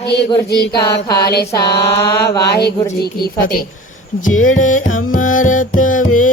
वाहिगुरु जी का खालसा वाहिगुरु जी की फतेह। जेड़े अमरत वे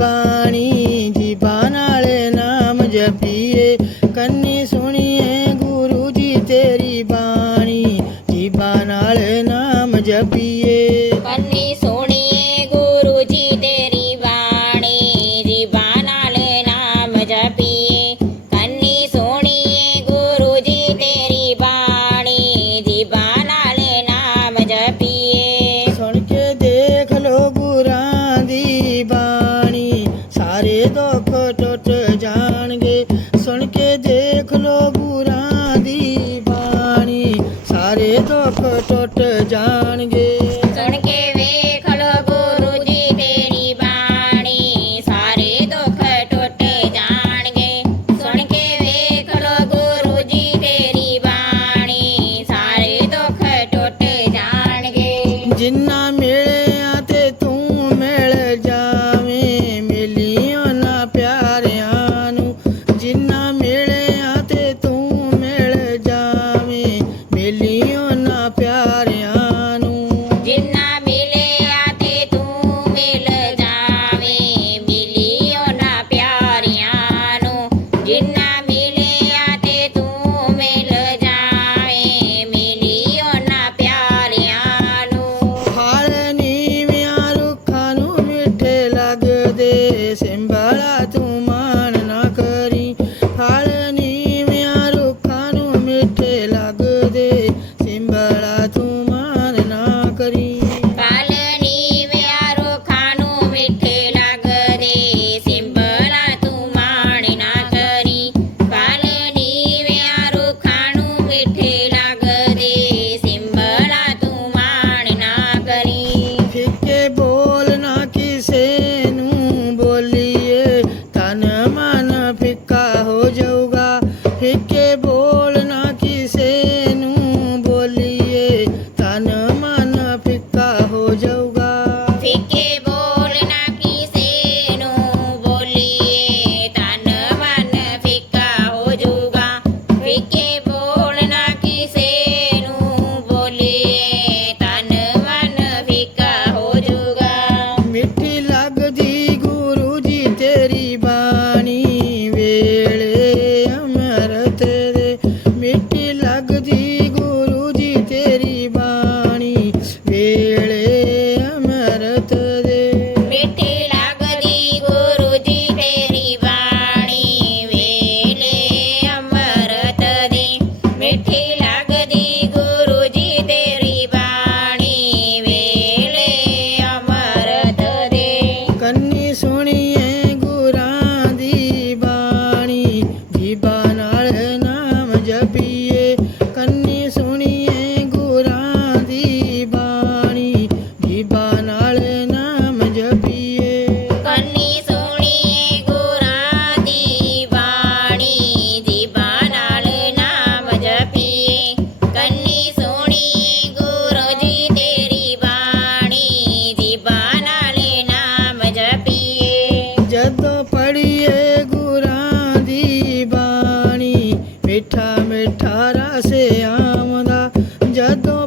বাণী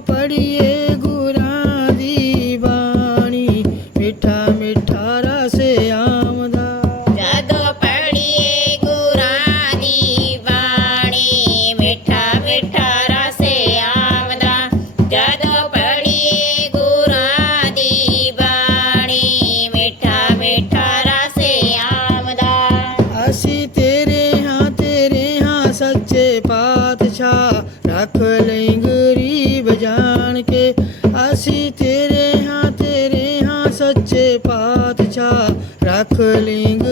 पढ़िए गुरा दी वाणी मीठा मिठा रसे आमदा। जद पढ़िए गुरा दी वाणी मीठा मिठा रसे आमदा। जद पढ़िए गुरा दी वाणी मीठा मिठा रसे आमदा। असी तेरे हाँ तेरे हाँ सच्चे पातशाह रख लेंगे curling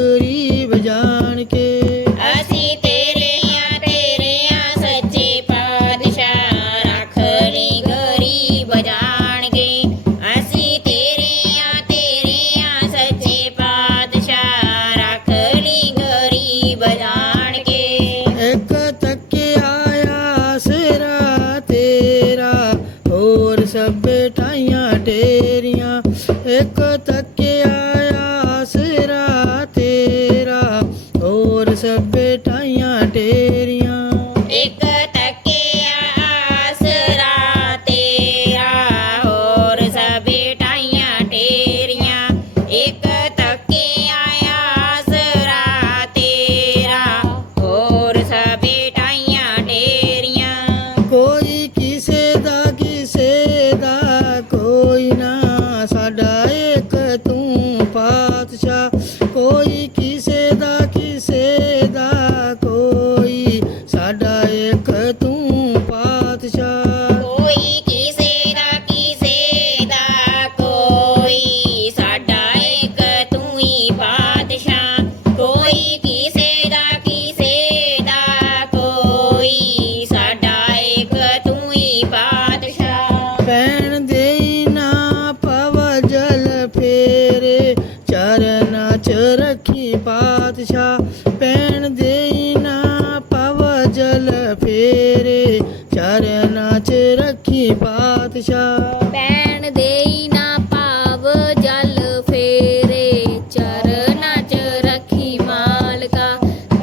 ਚਲ ਫੇਰੇ ਚਰਨਾ ਚ ਰੱਖੀ ਬਾਦਸ਼ਾਹ। ਪੈਣ ਦੇਈ ਨਾ ਭਾਵ ਜਲ ਫੇਰੇ ਚਰਨਾ ਚ ਰੱਖੀ ਮਾਲਕਾ।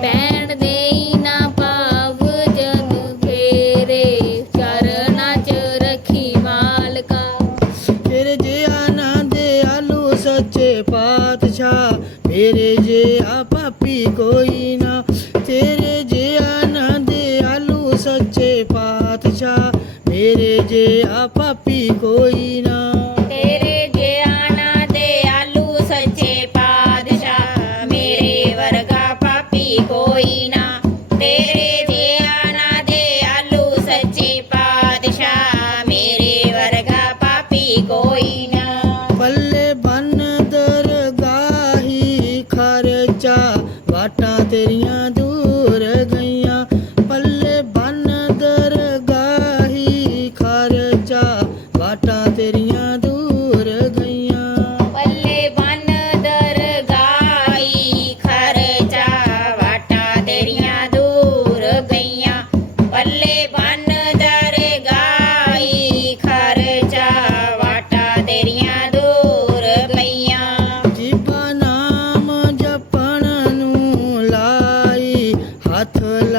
ਪੈਣ ਦੇਈ ਨਾ ਭਾਵ ਜਲ ਫੇਰੇ ਚਰਨਾ ਚ ਰੱਖੀ ਮਾਲਕਾ। ਤੇਰੇ ਜੇ ਆਨੰਦ ਆਲੂ ਸੱਚੇ ਪਾਤਸ਼ਾਹ ਮੇਰੇ ਜੇ ਆ ਪਾਪੀ ਕੋਈ ਨਾ ਤੇਰੇ যে আপাপি কই না? পাথলা